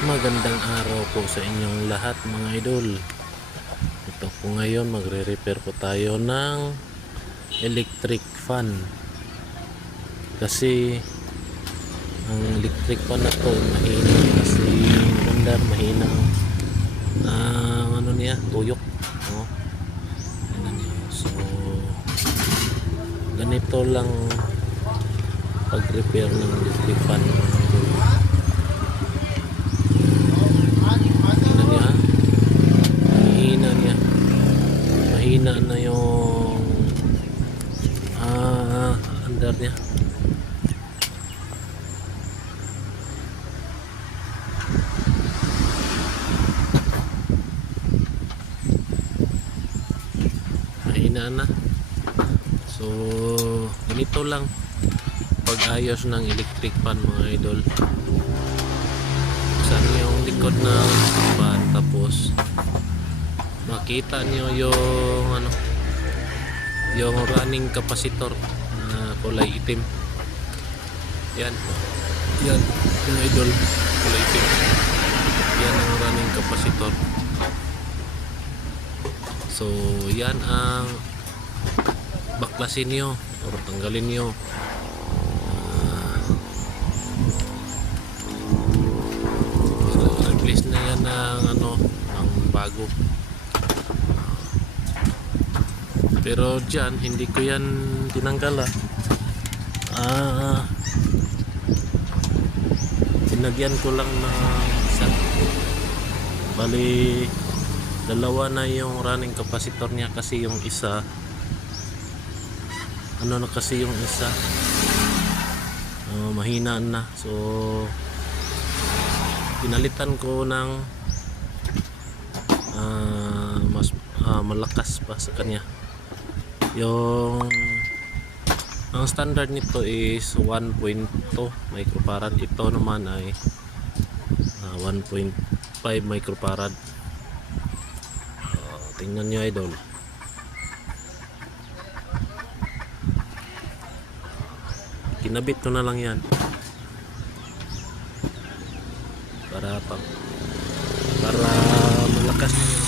Magandang araw po sa inyong lahat mga idol. Ito po ngayon magre-repair po tayo ng electric fan. Kasi ang electric fan na to mahina kasi maganda, mahina ang ano niya, tuyok. No? So ganito lang pag-repair ng electric fan. Mahina na yung under niya. Mahina na. So ganito lang pag-ayos ng electric fan mga idol. Saan yung likod ng fan, tapos makita niyo yung yung running capacitor na kulay itim. Yan mga idol, kulay itim. Yan ang running capacitor. So yan ang baklasin nyo or tanggalin nyo. Replace na yan ng bago. Pero dyan hindi ko yan tinanggal. Pinagyan ko lang na isa. Bali dalawa na yung running capacitor niya, kasi yung isa mahina na. So pinalitan ko ng mas malakas pa sa kanya. Ang standard nito is 1.2 microfarad. Ito naman ay 1.5 microfarad. Tingnan nyo idol. Kinabit ko na lang yan para malakas na yun.